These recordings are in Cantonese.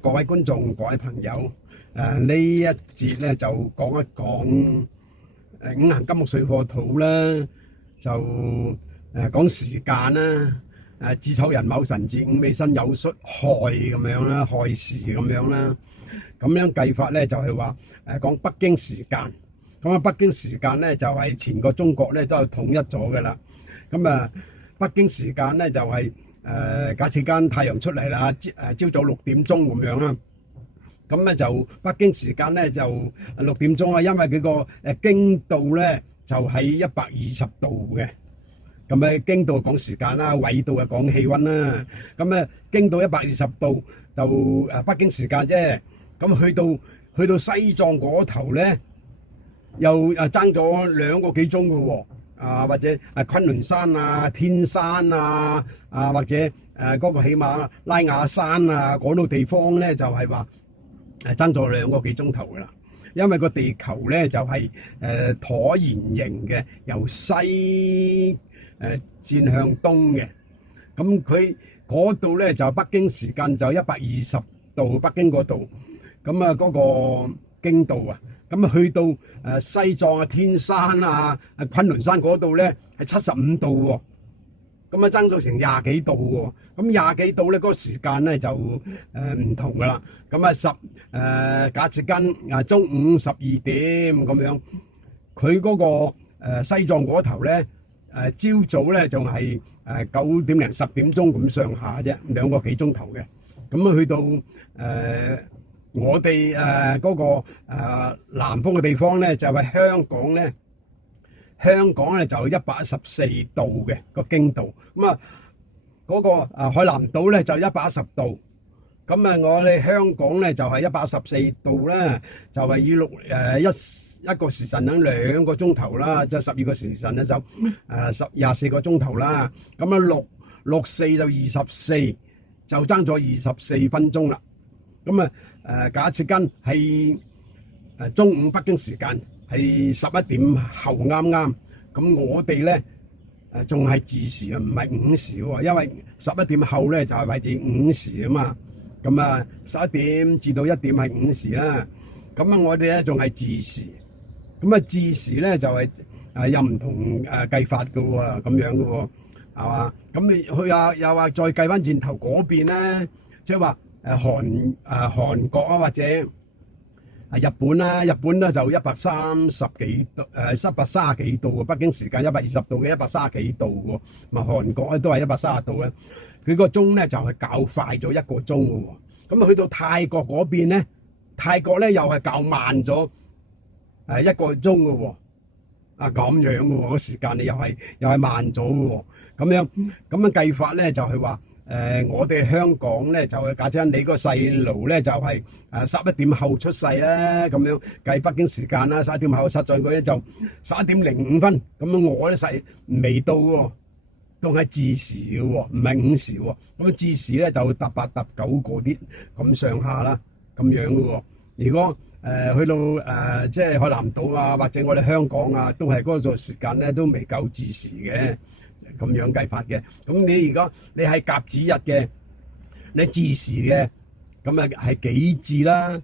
各位觀眾、各位朋友，呢一節咧就講一講五行金木水火土啦，就講時間啦，子丑寅卯辰巳午未申酉戌亥咁樣啦，亥時咁樣啦，咁樣計法咧就係話講北京時間，咁啊北京時間咧就係前個中國咧都係統一咗噶啦，咁啊北京時間咧就係假設間太陽出嚟啦，朝早6點鐘咁樣啦，咁咧就北京時間咧就6點鐘啊，因為佢個經度咧就喺120度嘅，咁咧經度講時間啦，緯度啊講氣温啦，咁咧經度120度就北京時間啫，咁去到西藏嗰頭咧又爭咗2個幾鐘嘅喎。或者昆崙山啊、天山啊，或者嗰個喜馬拉雅山啊嗰度地方咧，就係話爭咗2個幾鐘頭噶啦。因為個地球咧就係橢圓形嘅，由西轉向東嘅。咁佢嗰度咧就北京時間就120度，北京嗰度。咁啊嗰個經度啊。咁去到西藏啊、天山啊、昆崙山嗰度咧係75度喎，咁啊爭咗成20幾度喎，咁20幾度咧嗰個時間咧就唔同噶啦，咁假設間中午12點咁樣，佢嗰個西藏嗰頭咧朝早咧仲係9點零10點鐘咁上下啫，2個幾鐘頭嘅，咁啊去到我哋嗰個南方嘅地方咧，就係香港咧，香港咧就114度嘅個經度。咁啊，嗰個海南島咧就110度。咁啊，我哋香港咧就係114度啦，就係以一個時辰等2個鐘頭啦，即係12個時辰咧就24個鐘頭啦。咁啊6×4就24，就爭咗24分鐘啦。咁啊，假設間係中午北京時間係11點後啱啱，咁我哋咧仲係子時啊，唔係午時喎，因為11點後咧就係為之午時啊嘛。咁啊11點至到1點係午時啦。咁啊，我哋咧仲係子時。咁啊，子時咧就係有唔同計法嘅喎，咁樣嘅喎，係嘛？咁你去又話再計翻轉頭嗰邊咧，即係話。韓國啊，或者日本啦，日本咧就130幾度，130幾度喎，北京時間120度嘅130幾度喎，咪韓國咧都係130度咧，佢個鐘咧就係較快咗1個鐘嘅喎，咁啊去到泰國嗰邊咧，泰國咧又係較慢咗1個鐘嘅喎，咁樣嘅喎，個時間你又係慢咗嘅喎，咁樣計法咧就係話。我哋香港咧就假設你個細路咧就係11點後出世啦，咁樣計北京時間啦，11點後實在佢咧就11點05分，咁樣我咧細未到喎，仲係子時嘅喎，唔係午時喎，咁子時咧就搭8、搭9個啲咁上下啦，咁樣嘅喎。如果去到即係海南島啊，或者我哋香港啊，都係嗰個時間咧都未夠子時嘅。咁樣計法嘅，咁你如果你係甲子日嘅，你子時嘅，咁啊係己字啦，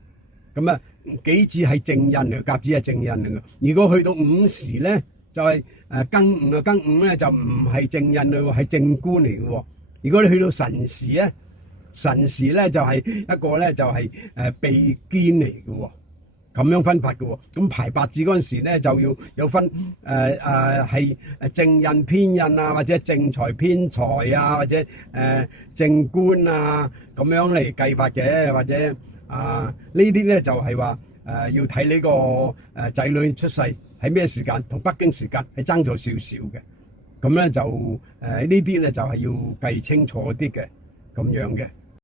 咁啊己字係正印嚟，甲子係正印嚟嘅。如果去到午時咧，就係庚午啊，庚午咧就唔係正印嚟喎，係正官嚟嘅喎。如果你去到辰時咧，辰時咧就係一個咧就係秘堅嚟嘅喎。咁樣分法嘅喎，咁排八字嗰陣時咧就要有分係正印偏印啊，或者正財偏財啊，或者正官啊咁樣嚟計法嘅，或者呢啲咧就係話要睇呢個仔女出世喺咩時間，同北京時間係爭咗少少嘅，咁咧就呢啲咧就係要計清楚啲嘅咁樣嘅。